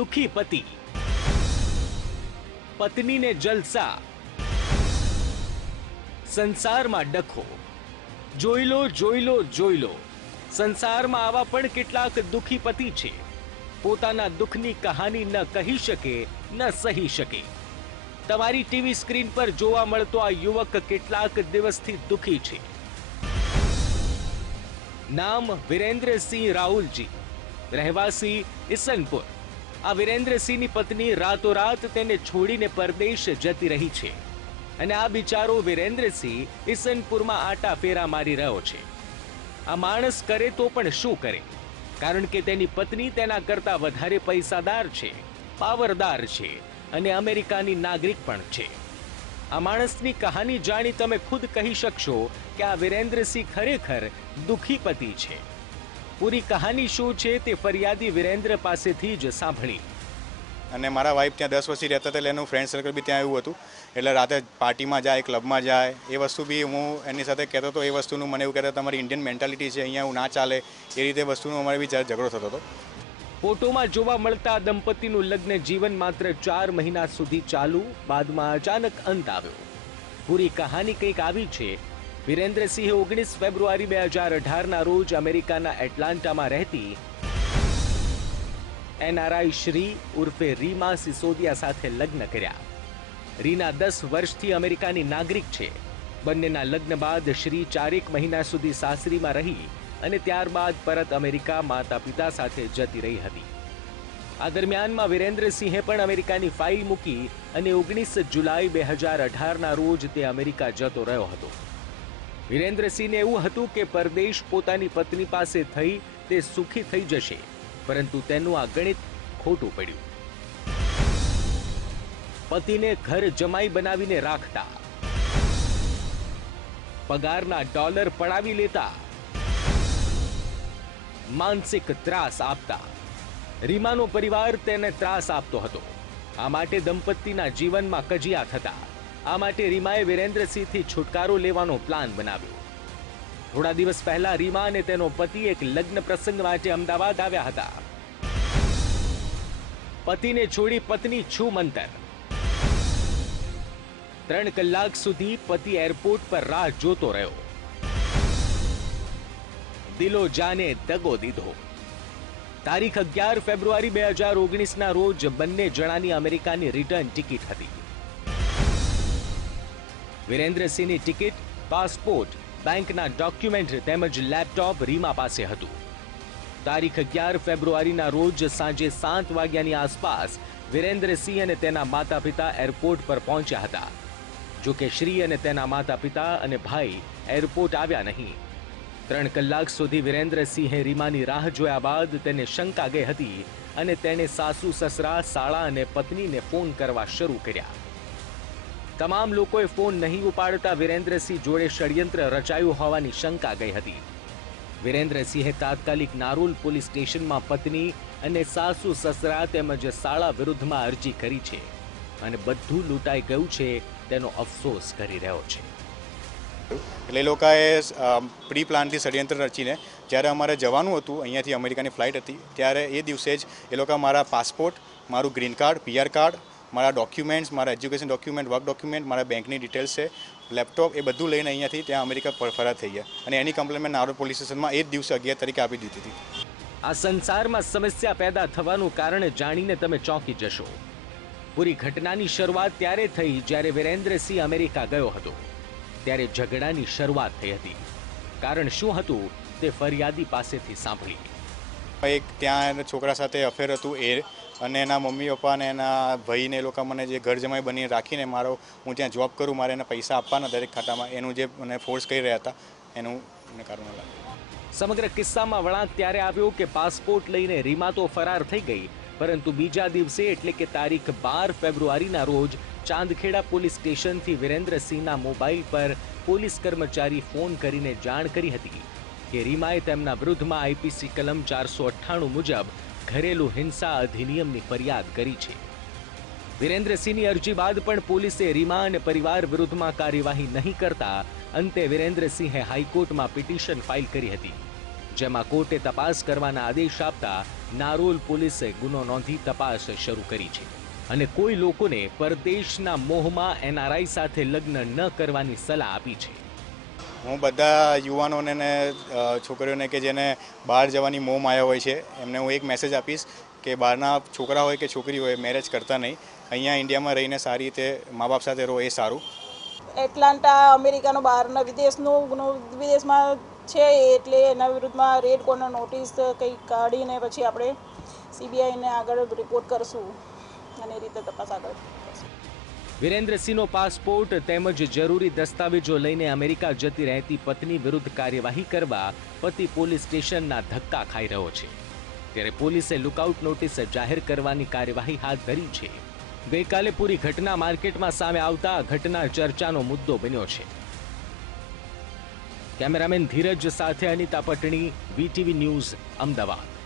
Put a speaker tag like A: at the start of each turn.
A: દુખી પતિ પત્નીને જલસા સંસારમાં ડખો જોઈ લો જોઈ લો જોઈ લો સંસારમાં આવા પણ કેટલાક દુખી પતિ છે પોતાના દુઃખની કહાની ન કહી શકે ન સહી શકે તમારી ટીવી સ્ક્રીન પર જોવા મળતો આ યુવક કેટલાક દિવસથી દુખી છે નામ વિરેન્દ્રસિંહ રાહુલજી રહેવાસી ઈસનપુર આ વિરેન્દ્રસિંહની પત્ની રાતોરાત તેને છોડીને પરદેશ જતી રહી છે. અને આ બિચારો વિરેન્દ્રસિંહ ઈસનપુરમાં આટા ફેરા મારી રહ્યો છે. આ માણસ કરે તો પણ શું કરે? કારણ કે તેની પત્ની તેના કરતા વધારે પૈસાદાર છે, પાવરદાર છે અને અમેરિકાની નાગરિક પણ છે. આ માણસની કહાની જાણી તમે ખુદ કહી શકશો કે આ વિરેન્દ્રસિંહ ખરેખર દુઃખી પતિ છે. પૂરી કહાની શું છે તે ફરિયાદી વિરેન્દ્ર પાસેથી જ સાંભળી.
B: અને મારા વાઈફ ત્યાં દસ વર્ષથી રહેતા હતા એટલે એનું ફ્રેન્ડ સર્કલ બી ત્યાં એવું હતું. એટલે રાતે પાર્ટીમાં જાય ક્લબમાં જાય એ વસ્તુ બી હું એની સાથે કહેતો હતો એ વસ્તુનું મને એવું કહેતા તમારી ઇન્ડિયન મેન્ટાલિટી છે અહીંયા ના ચાલે. એ રીતે વસ્તુનો અમારે બી ઝઘડો થતો હતો.
A: ફોટોમાં જોવા મળતા દંપતીનું લગ્ન જીવન માત્ર ચાર મહિના સુધી ચાલુ બાદમાં અચાનક અંત આવ્યો. પૂરી કહાની કંઈક આવી છે વિરેન્દ્રસિંહે ઓગણીસ ફેબ્રુઆરી બે હજાર અઢારના રોજ અમેરિકાના એટલાન્ટામાં રહેતી એનઆરઆઈ શ્રી ઉર્ફે રીમા સિસોદિયા સાથે લગ્ન કર્યા. રીના દસ વર્ષથી અમેરિકાની નાગરિક છે. બંનેના લગ્ન બાદ શ્રી ચારેક મહિના સુધી સાસરીમાં રહી અને ત્યારબાદ પરત અમેરિકા માતા પિતા સાથે જતી રહી હતી. આ દરમિયાનમાં વિરેન્દ્રસિંહે પણ અમેરિકાની ફાઇલ મૂકી અને ઓગણીસ જુલાઈ બે હજાર અઢારના રોજ તે અમેરિકા જતો રહ્યો હતો. વિરેન્દ્રસિંહને એવું હતું કે પરદેશ પોતાની પત્ની પાસે થઈ તે સુખી થઈ જશે, પરંતુ તેનું આ ગણિત ખોટું પડ્યું. પતિને ઘર જમાઈ બનાવીને રાખતા. પગારના ડોલર પડાવી લેતા. માનસિક ત્રાસ આપતા. રીમાનો પરિવાર તેને ત્રાસ આપતો હતો. આ માટે દંપતીના જીવનમાં કજિયા થતા. આ માટે રીમાએ વિરેન્દ્રસિંહથી છુટકારો લેવાનો પ્લાન બનાવ્યો. થોડા દિવસ પહેલા રીમા અને તેનો પતિ એક લગ્ન પ્રસંગ માટે અમદાવાદ આવ્યા હતા. પતિને છોડી પત્ની છું મંતર. ત્રણ કલાક સુધી પતિ એરપોર્ટ પર રાહ જોતો રહ્યો. દિલો જાને દગો દીધો. તારીખ અગિયાર ફેબ્રુઆરી બે હજાર ઓગણીસના રોજ બંને જણાની અમેરિકાની રિટર્ન ટિકિટ હતી. વિરેન્દ્રસિંહની ટિકિટ, પાસપોર્ટ, બેંકના ડોક્યુમેન્ટ તેમજ લેપટોપ રીમા પાસે હતું. તારીખ અગિયાર ફેબ્રુઆરીના રોજ સાંજે સાત વાગ્યાની આસપાસ વિરેન્દ્રસિંહ અને તેના માતા પિતા એરપોર્ટ પર પહોંચ્યા હતા. જોકે શ્રી અને તેના માતા પિતા અને ભાઈ એરપોર્ટ આવ્યા નહીં. ત્રણ કલાક સુધી વિરેન્દ્રસિંહે રીમાની રાહ જોયા બાદ તેને શંકા ગઈ હતી અને તેણે સાસુ, સસરા, શાળા અને પત્નીને ફોન કરવા શરૂ કર્યા. તમામ લોકોએ ફોન નહીં ઉપાડતા વિરેન્દ્રસિંહ જોડે ષડયંત્ર રચાયું હોવાની શંકા ગઈ હતી. વિરેન્દ્રસિંહે તાત્કાલિક નારોલ પોલીસ સ્ટેશનમાં પત્ની અને સાસુ સસરા તેમજ શાળા વિરુદ્ધમાં અરજી કરી છે અને બધું લૂંટાઈ ગયું છે તેનો અફસોસ કરી રહ્યો છે.
B: એટલે એ લોકોએ પ્રી પ્લાનથી ષડયંત્ર રચીને જ્યારે અમારે જવાનું હતું, અહીંયાથી અમેરિકાની ફ્લાઇટ હતી, ત્યારે એ દિવસે જ એ લોકો મારા પાસપોર્ટ, મારું ગ્રીન કાર્ડ પીઆર કાર્ડ મારા ડોક્યુમેન્ટ્સ મારા એજ્યુકેશન ડોક્યુમેન્ટ વર્ક ડોક્યુમેન્ટ મારા બેંકની ડિટેલ્સ છે લેપટોપ એ બધું લઈને અહીંયાથી ત્યાં અમેરિકા ફરાર થઈ ગયા. અને એની કમ્પ્લેન મેં નારોડ પોલીસ સ્ટેશનમાં એ જ દિવસે અગિયાર તરીકે આપી દીધી હતી.
A: આ સંસારમાં સમસ્યા પેદા થવાનું કારણ જાણીને તમે ચોંકી જશો. પૂરી ઘટનાની શરૂઆત ત્યારે થઈ જ્યારે વિરેન્દ્રસિંહ અમેરિકા ગયો હતો. ત્યારે ઝઘડાની શરૂઆત થઈ હતી. કારણ શું હતું તે ફરિયાદી પાસેથી સાંભળી
B: એક ત્યાં એના છોકરા સાથે અફેર હતું એ અને એના મમ્મી, પપ્પા અને એના ભાઈને એ લોકો મને જે ઘર જમાઈ બની રાખીને મારો હું ત્યાં જોબ કરું, મારે એને પૈસા આપવાના દરેક ખાતામાં. એનું જે મને ફોર્સ કરી રહ્યા હતા, એનું મને કારણ લાગ્યું.
A: સમગ્ર કિસ્સામાં વળાંક ત્યારે આવ્યો કે પાસપોર્ટ લઈને રીમા તો ફરાર થઈ ગઈ. પરંતુ બીજા દિવસે એટલે કે તારીખ બાર ફેબ્રુઆરીના રોજ ચાંદખેડા પોલીસ સ્ટેશનથી વિરેન્દ્રસિંહના મોબાઈલ પર પોલીસ કર્મચારી ફોન કરીને જાણ કરી હતી. કે રીમાએ તેમના વિરુદ્ધમાં આઈપીસી કલમ ચારસો અઠ્ઠાણું મુજબ ઘરેલું હિંસા અધિનિયમની ફરિયાદ કરી છે. વિરેન્દ્રસિંહની અરજી બાદ પણ પોલીસે રીમા અને પરિવાર વિરુદ્ધમાં કાર્યવાહી નહીં કરતા અંતે વિરેન્દ્રસિંહે હાઈકોર્ટમાં પિટિશન ફાઇલ કરી હતી, જેમાં કોર્ટે તપાસ કરવાના આદેશ આપતા નારોલ પોલીસે ગુનો નોંધી તપાસ શરૂ કરી છે અને કોઈ લોકોને પરદેશના મોહમાં એનઆરઆઈ સાથે લગ્ન ન કરવાની સલાહ આપી છે.
B: હું બધા યુવાનોને ને છોકરીઓને કે જેને બહાર જવાની મોહ માયા હોય છે, એમને હું એક મેસેજ આપીશ કે બહારના છોકરા હોય કે છોકરી હોય મેરેજ કરતા નહીં. અહીંયા ઇન્ડિયામાં રહીને સારી રીતે મા બાપ સાથે રહો એ સારું.
C: એટલાન્ટા અમેરિકાનો બહારના વિદેશનું વિદેશમાં છે એટલે એના વિરુદ્ધમાં રેડ કોર્નર નોટિસ કંઈક કાઢીને પછી આપણે સીબીઆઈને આગળ રિપોર્ટ કરશું. અને એ રીતે તપાસ આગળ.
A: વિરેન્દ્રસિંહનો પાસપોર્ટ તેમજ જરૂરી દસ્તાવેજો લઈને અમેરિકા જતી રહેતી પત્ની વિરુદ્ધ કાર્યવાહી કરવા પતિ પોલીસ સ્ટેશનના ધક્કા ખાઈ રહ્યો છે. ત્યારે પોલીસે લુકઆઉટ નોટિસ જાહેર કરવાની કાર્યવાહી હાથ ધરી છે. ગઈકાલે પૂરી ઘટના માર્કેટમાં સામે આવતા ઘટના ચર્ચાનો મુદ્દો બન્યો છે. કેમેરામેન ધીરજ સાથે અનિતા પટણી, વીટીવી ન્યૂઝ, અમદાવાદ.